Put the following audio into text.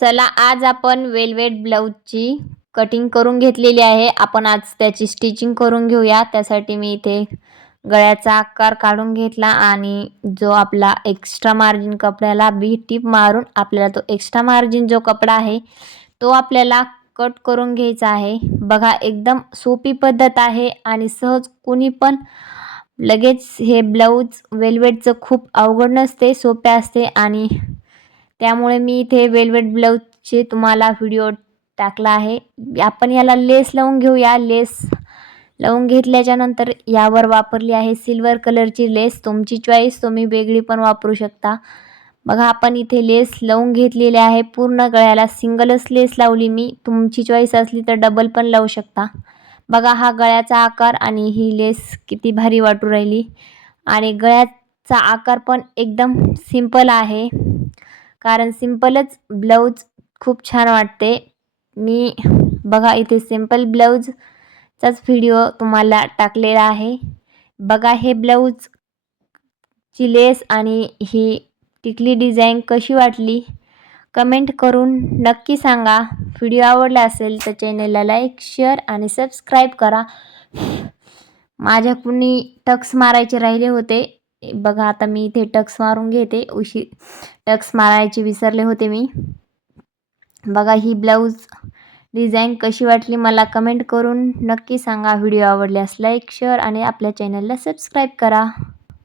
चला आज आपण वेलवेट ब्लाऊजची कटिंग करून घेतलेली आहे. आपण आज त्याची स्टिचिंग करून घेऊया. त्यासाठी मी इथे गळ्याचा आकार काढून घेतला आणि जो आपला एक्स्ट्रा मार्जिन कपड्याला बी टीप मारून आपल्याला तो एक्स्ट्रा मार्जिन जो कपडा आहे तो आपल्याला कट करून घ्यायचा आहे. बघा एकदम सोपी पद्धत आहे आणि सहज कुणी पण लगेच हे ब्लाऊज वेलवेटचं खूप अवघड नसते सोपे असते आणि त्यामुळे मी इथे वेलवेट ब्लाऊजचे तुम्हाला व्हिडिओ टाकला आहे. आपण याला लेस लावून घेऊया. लेस लावून घेतल्याच्यानंतर यावर वापरली आहे सिल्वर कलरची लेस. तुमची चॉईस तुम्ही वेगळी पण वापरू शकता. बघा आपण इथे लेस लावून घेतलेली आहे. पूर्ण गळ्याला सिंगलच लेस लावली मी. तुमची चॉईस असली तर डबल पण लावू शकता. बघा हा गळ्याचा आकार आणि ही लेस किती भारी वाटू राहिली. आणि गळ्याचा आकार पण एकदम सिंपल आहे. कारण सिम्पलच ब्लाऊज खूप छान वाटते. मी बघा इथे सिंपल ब्लाऊजचाच व्हिडिओ तुम्हाला टाकलेला आहे. बघा हे ब्लाऊजची लेस आणि ही टिकली डिझाईन कशी वाटली. कमेंट करून नक्की सांगा. व्हिडिओ आवडला असेल तर चॅनलला लाईक शेअर आणि सबस्क्राईब करा. माझ्या कुणी टक्स मारायचे राहिले होते. बघा आता मी इथे टक्स मारून घेते. उशी टक्स मारायचे विसरले होते मी. बघा ही ब्लाऊज डिझाईन कशी वाटली मला कमेंट करून नक्की सांगा. व्हिडिओ आवडल्यास लाईक शेअर आणि आपल्या चॅनलला सबस्क्राईब करा.